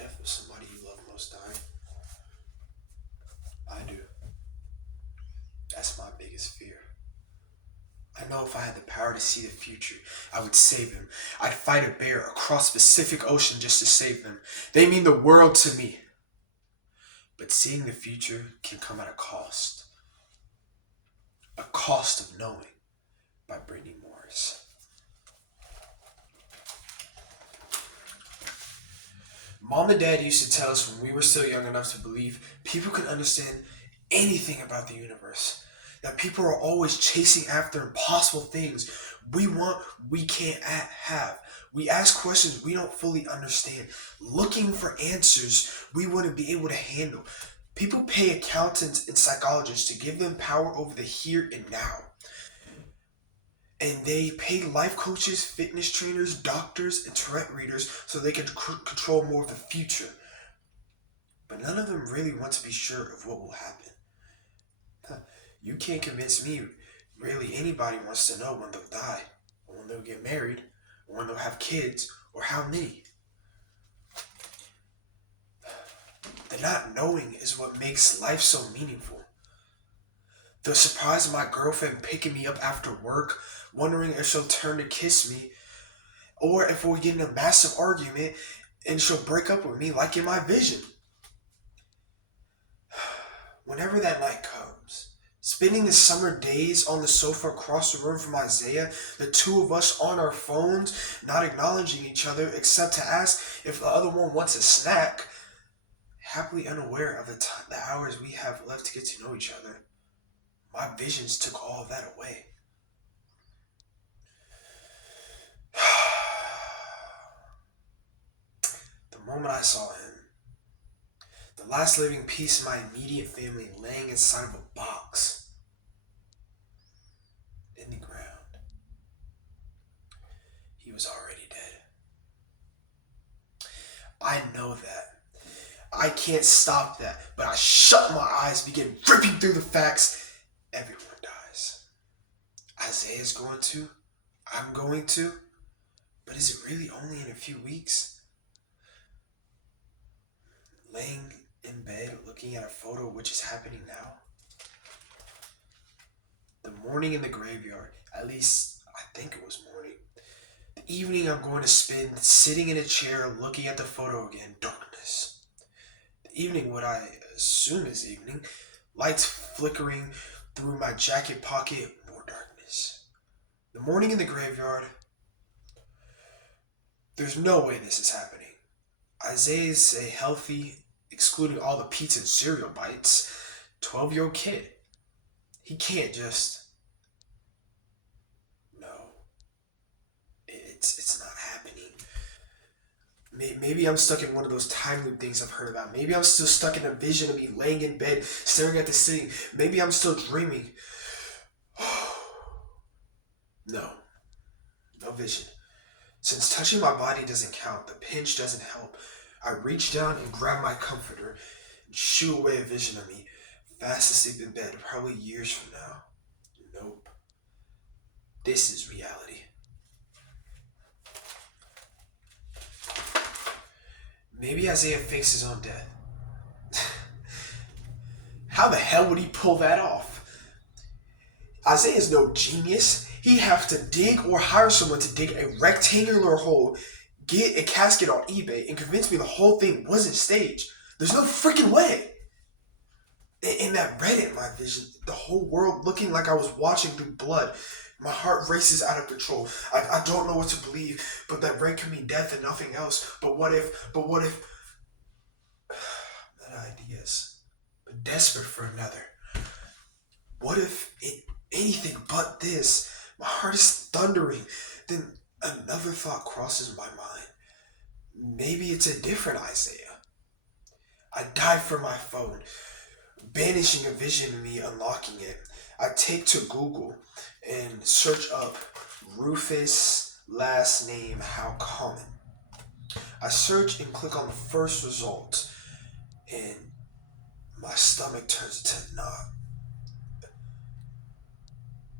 death of somebody you love most dying? I do. That's my biggest fear. I know if I had the power to see the future, I would save them. I'd fight a bear across the Pacific Ocean just to save them. They mean the world to me. But seeing the future can come at a cost. A cost of knowing by Brittany Morris. Mom and Dad used to tell us when we were still young enough to believe people could understand anything about the universe. That people are always chasing after impossible things we want, we can't have. We ask questions we don't fully understand, looking for answers we wouldn't be able to handle. People pay accountants and psychologists to give them power over the here and now. And they pay life coaches, fitness trainers, doctors, and Tourette readers so they can control more of the future. But none of them really want to be sure of what will happen. You can't convince me really anybody wants to know when they'll die, or when they'll get married, or when they'll have kids, or how many. The not knowing is what makes life so meaningful. The surprise of my girlfriend picking me up after work, wondering if she'll turn to kiss me, or if we'll get in a massive argument and she'll break up with me like in my vision. Whenever that night comes, spending the summer days on the sofa across the room from Isaiah, the two of us on our phones, not acknowledging each other except to ask if the other one wants a snack, happily unaware of the hours we have left to get to know each other. My visions took all of that away. The moment I saw him, the last living piece of my immediate family laying inside of a box in the ground, he was already dead. I know that. I can't stop that, but I shut my eyes, begin ripping through the facts. Everyone dies. Isaiah's going to. I'm going to. But is it really only in a few weeks? Laying in bed, looking at a photo of which is happening now. The morning in the graveyard, at least I think it was morning. The evening I'm going to spend sitting in a chair looking at the photo again, darkness. The evening, what I assume is evening, lights flickering through my jacket pocket, more darkness. The morning in the graveyard, there's no way this is happening. Isaiah's a healthy, excluding all the pizza and cereal bites, 12-year-old kid. He can't just... No. It's not happening. Maybe I'm stuck in one of those time loop things I've heard about. Maybe I'm still stuck in a vision of me laying in bed, staring at the ceiling. Maybe I'm still dreaming. No. No vision. Since touching my body doesn't count, the pinch doesn't help, I reach down and grab my comforter and shoo away a vision of me, fast asleep in bed, probably years from now. Nope. This is reality. Maybe Isaiah fakes his own death. How the hell would he pull that off? Isaiah's no genius. He'd have to dig or hire someone to dig a rectangular hole, get a casket on eBay, and convince me the whole thing wasn't staged. There's no freaking way. In that Reddit, my vision, the whole world looking like I was watching through blood. My heart races out of control. I don't know what to believe, but that rain can mean death and nothing else. But what if... That ideas, but desperate for another. What if anything but this? My heart is thundering. Then another thought crosses my mind. Maybe it's a different Isaiah. I dive for my phone, banishing a vision of me, unlocking it. I take to Google and search up Rufus last name how common. I search and click on the first result, and my stomach turns to knot.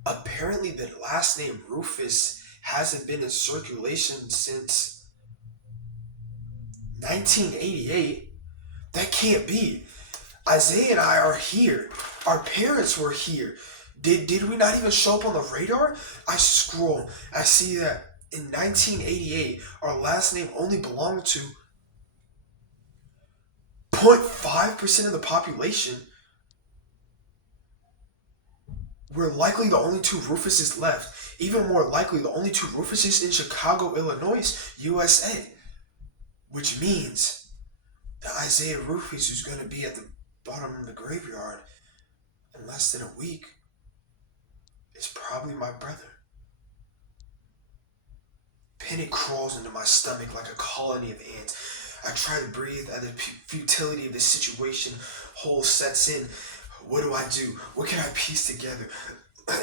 Apparently the last name Rufus hasn't been in circulation since 1988? That can't be. Isaiah and I are here. Our parents were here. Did we not even show up on the radar? I scroll. I see that in 1988, our last name only belonged to 0.5% of the population. We're likely the only two Rufuses left. Even more likely, the only two Rufuses in Chicago, Illinois, USA. Which means that Isaiah Rufus, who's going to be at the bottom of the graveyard in less than a week, is probably my brother. Panic crawls into my stomach like a colony of ants. I try to breathe as the futility of the situation whole sets in. What do I do? What can I piece together?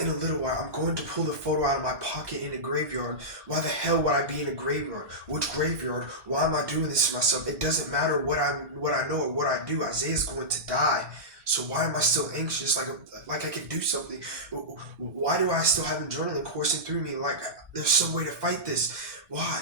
In a little while, I'm going to pull the photo out of my pocket in a graveyard. Why the hell would I be in a graveyard? Which graveyard? Why am I doing this to myself? It doesn't matter what I know or what I do. Isaiah's going to die. So why am I still anxious? Like I can do something. Why do I still have adrenaline coursing through me? Like there's some way to fight this. Why?